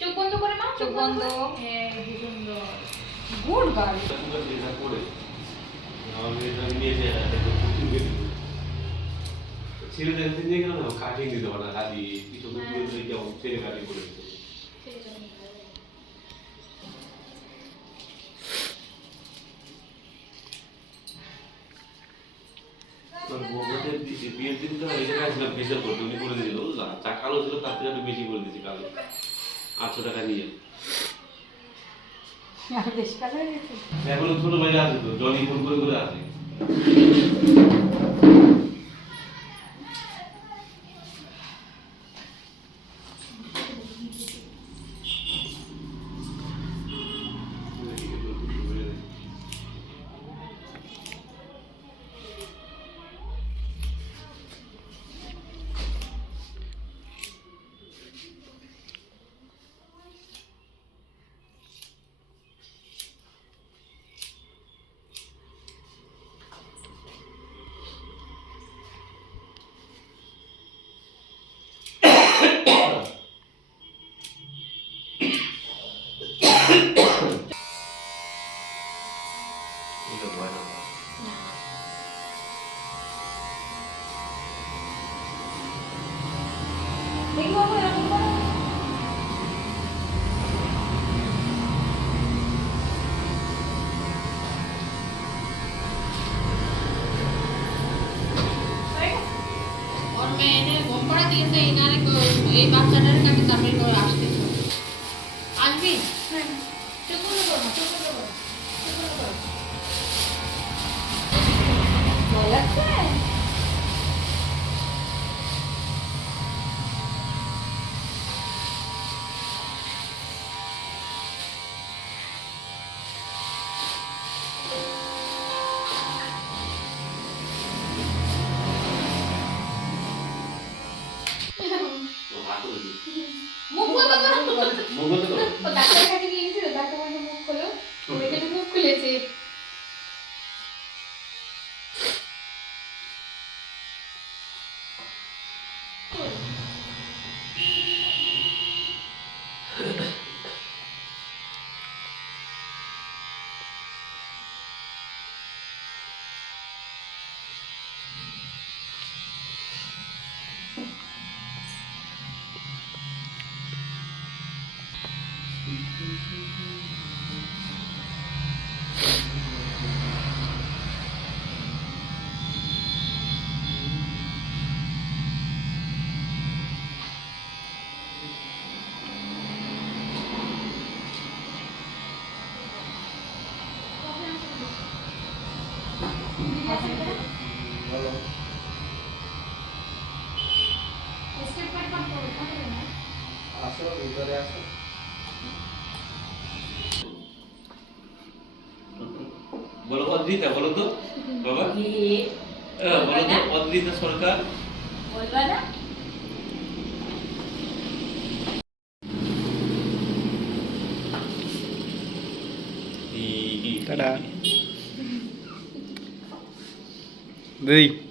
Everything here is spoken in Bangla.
চোখ বন্ধ করে মা, চোখ বন্ধ। হ্যাঁ, কি সুন্দর। Good girl. ছেলেদের নিয়ে গেল না, কাটিং দিতে পারে না, হাতি কিছু ছেলে কাটিং করে দিতে। বিয়ের দিন তো এখানে আসলাম ফেসিয়াল করতে, উনি করে দিল, বুঝলাম চা কালো ছিল তার থেকে একটু বেশি করে দিয়েছি কালো, 800 টাকা নিয়ে। এখন ছোট ভাইরা আছে তো, জনি ফোন করে করে আছে। এই বাচ্চাটার কাছে তামিল করে আসতেছে। আসবি? হ্যাঁ। চোখ বন্ধ কর না, চোখ বন্ধ কর। চোখ বন্ধ কর। ভালো লাগছে? মুখ বন্ধ করো। মুখ বন্ধ করো। ও ডাক্তার কাছে নিয়ে গেছিল, ডাক্তার বলল মুখ খোলো। ও এখানে মুখ খুলেছে। বলো অদ্রিতা, বলো তো বাবা, বলো তো অদ্রিতা সরকার বলবা না? Ta-da! Đây